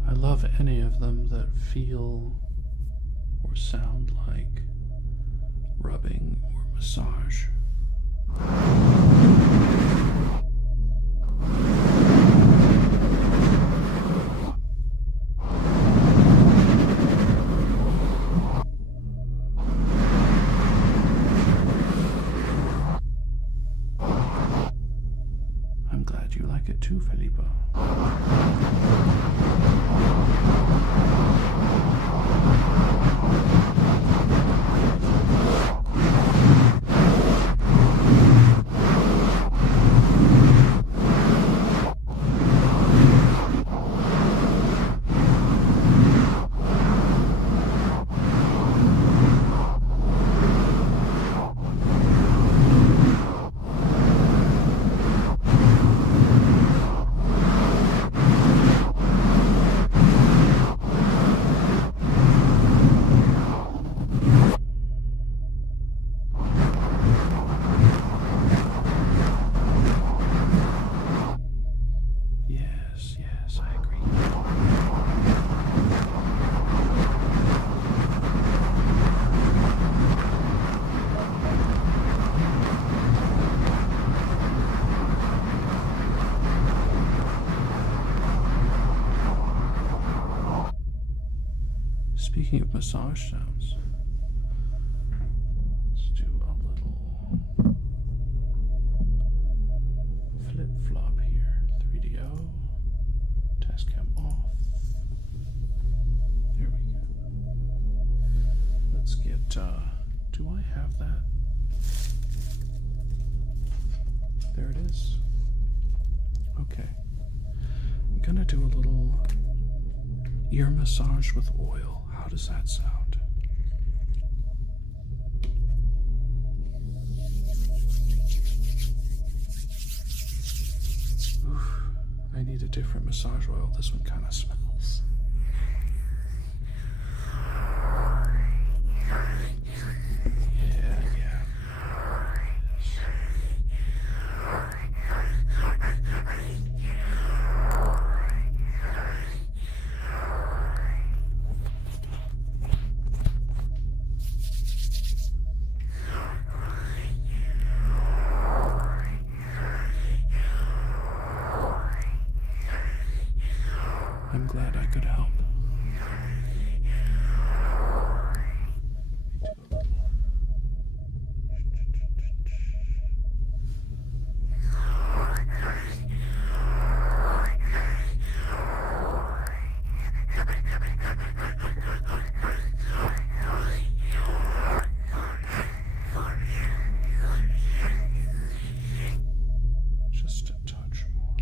I love any of them that feel or sound like rubbing or massage. I'm glad you like it too, Felipa. Yes, I agree. Speaking of massage sounds, let's do a little flip-flop here. 3DO, Tascam off. There we go. Let's get, do I have that? There it is. Okay. I'm gonna do a little ear massage with oil. How does that sound? Oof, I need a different massage oil. This one kind of smells. Yeah. I'm glad I could help. Just a touch more.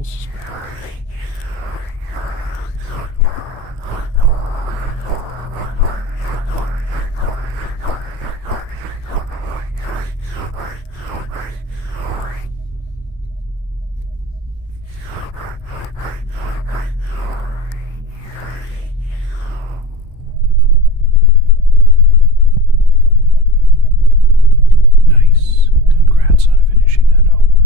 pulses back. Nice. Congrats on finishing that homework.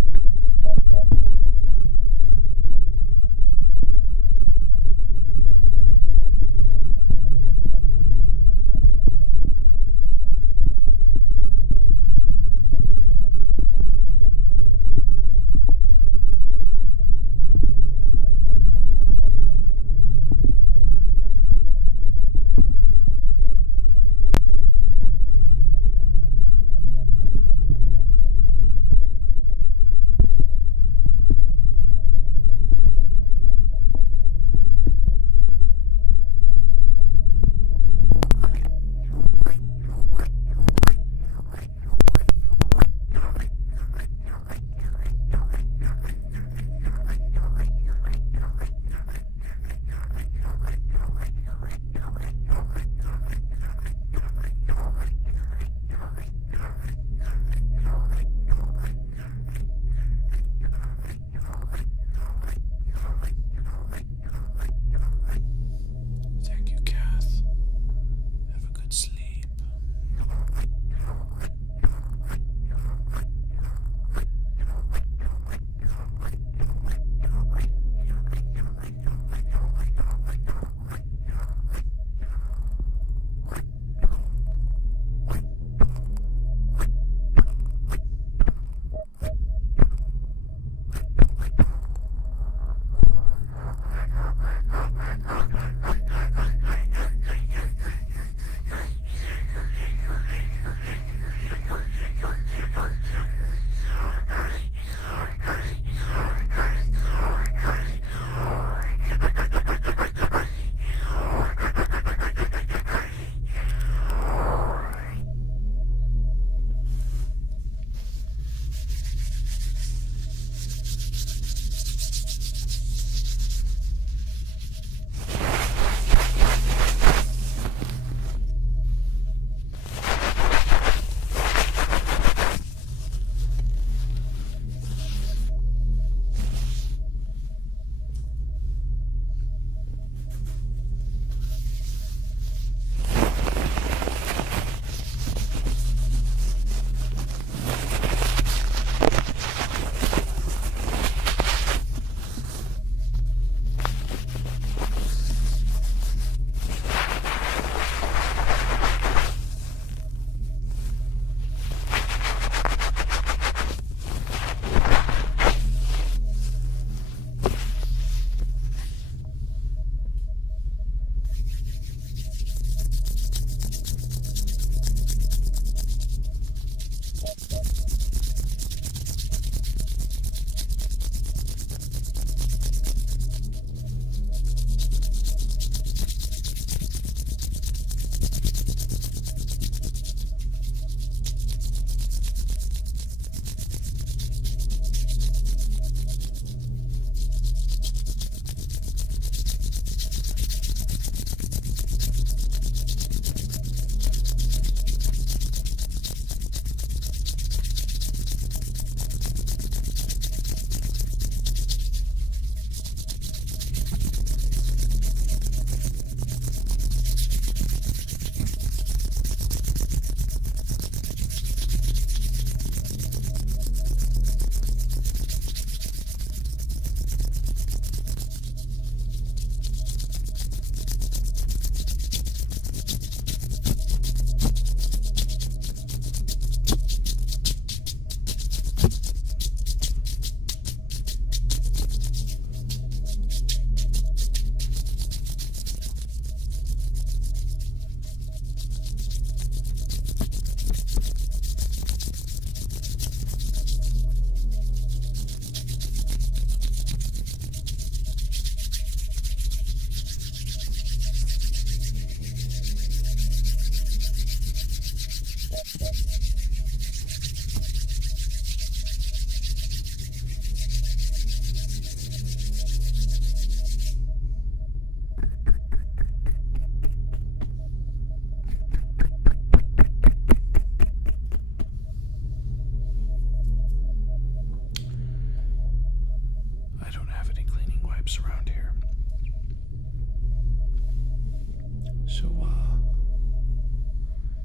So,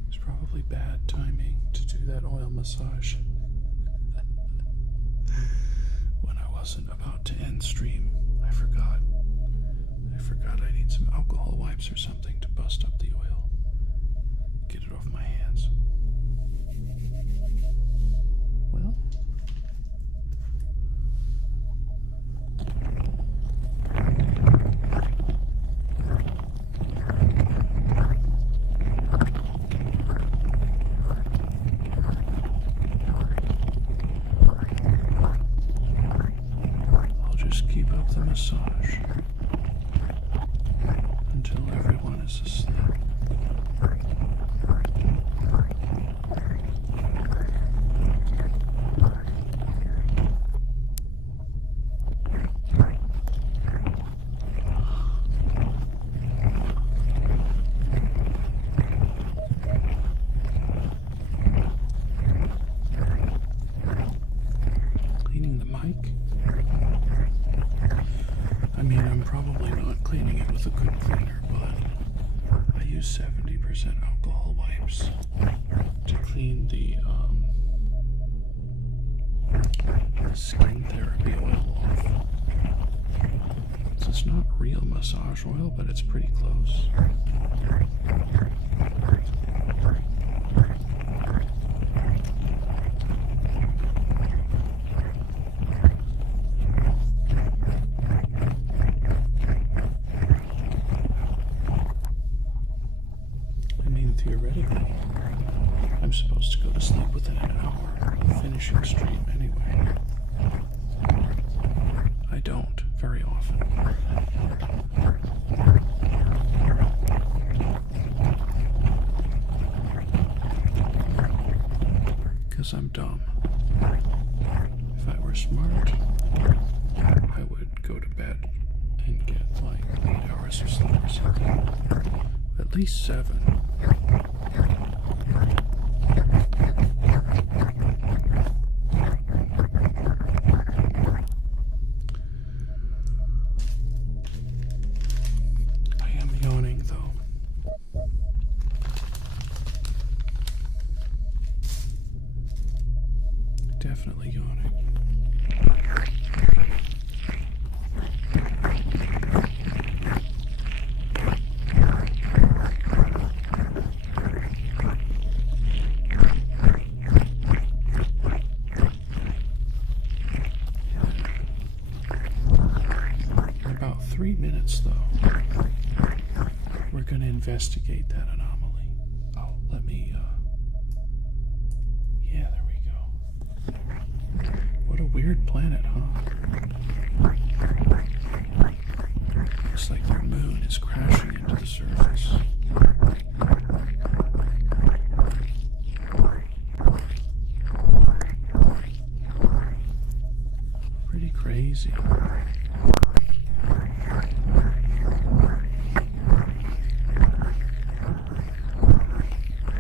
it's probably bad timing to do that oil massage when I wasn't about to end stream. I forgot I need some alcohol wipes or something to bust up the oil. Get it off my hands. Well, I'll just keep up the massage until everyone is asleep. Cleaning the mic? I mean, I'm probably not cleaning it with a good cleaner, but I use 70% alcohol wipes to clean the skin therapy oil off. So it's not real massage oil, but it's pretty close. I mean, theoretically, I'm supposed to go to sleep within an hour of finishing stream anyway. I don't very often. Because I'm dumb. If I were smart, I would go to bed and get like 8 hours of sleep or something. At least 7. I am yawning though. Definitely yawning. In about 3 minutes, though, we're going to investigate that anomaly. Oh, let me, yeah, there we go. What a weird planet, huh? Looks like their moon is crashing into the surface. Pretty crazy.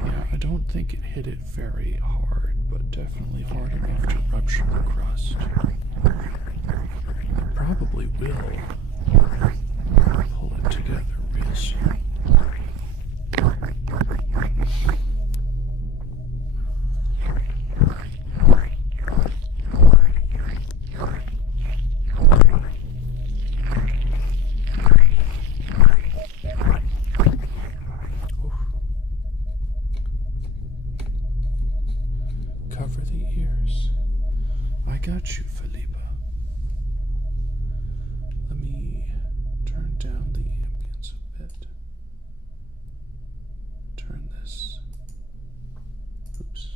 Yeah, I don't think it hit it very hard, but definitely hard enough to rupture the crust. Probably will pull it together real soon. Cover the ears. I got you, Felipa. Let me turn down the ambience a bit. Turn this. Oops.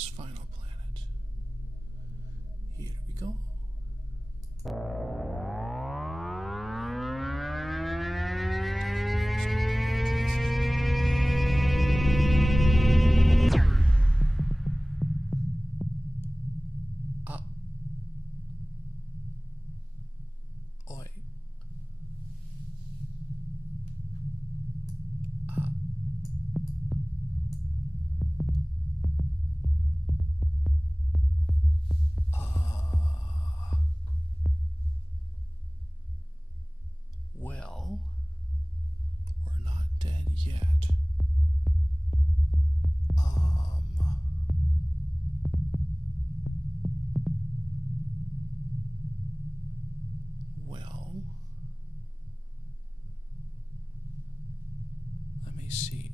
this final planet. Here we go. Oi. Well, we're not dead yet. Well, let me see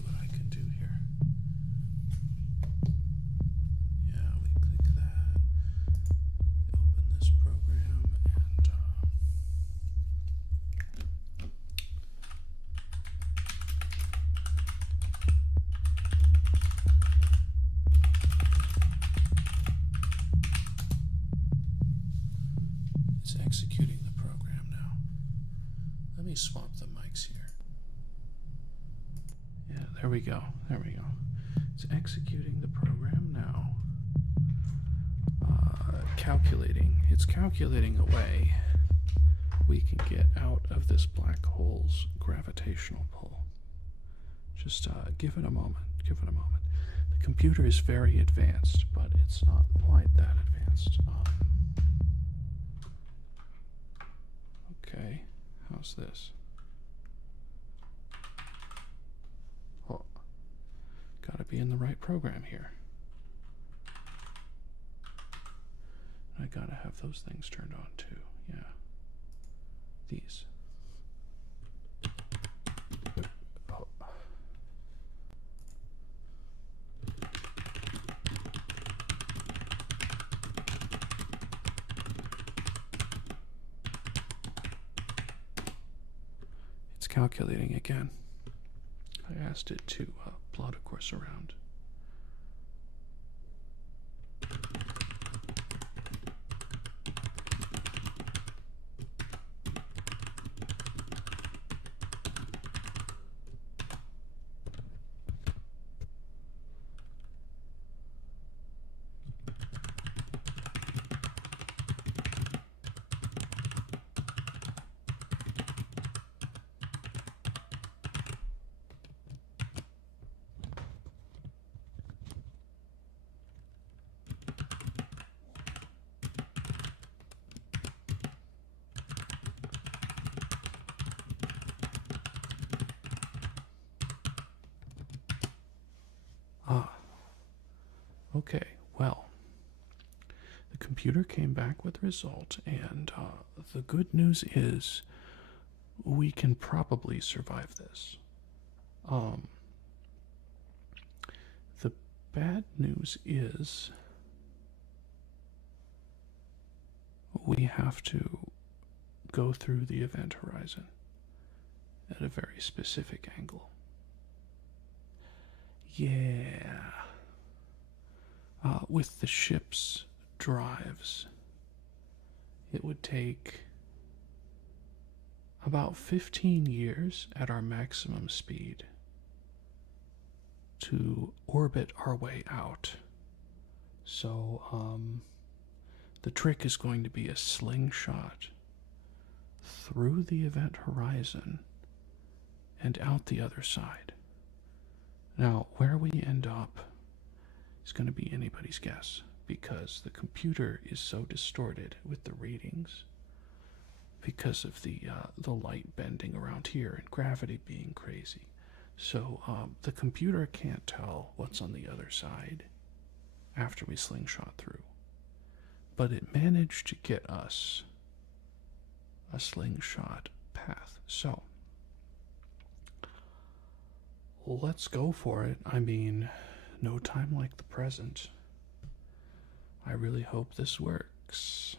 what I can do here. Yeah, we click that, open this program, and it's executing the program now. Let me swap the mics here. Yeah, there we go. There we go. It's executing the program now. Calculating. It's calculating a way we can get out of this black hole's gravitational pull. Just give it a moment. Give it a moment. The computer is very advanced, but it's not quite that advanced. Okay, how's this? Oh, gotta be in the right program here. I gotta have those things turned on too, yeah. These. Oh. It's calculating again. I asked it to plot a course around. Okay, well, the computer came back with the result, and the good news is we can probably survive this. The bad news is we have to go through the event horizon at a very specific angle. Yeah. With the ship's drives, it would take about 15 years at our maximum speed to orbit our way out. So, the trick is going to be a slingshot through the event horizon and out the other side. Now, where we end up is going to be anybody's guess, because the computer is so distorted with the readings because of the light bending around here and gravity being crazy. So the computer can't tell what's on the other side after we slingshot through. But it managed to get us a slingshot path. So let's go for it. I mean, no time like the present. I really hope this works.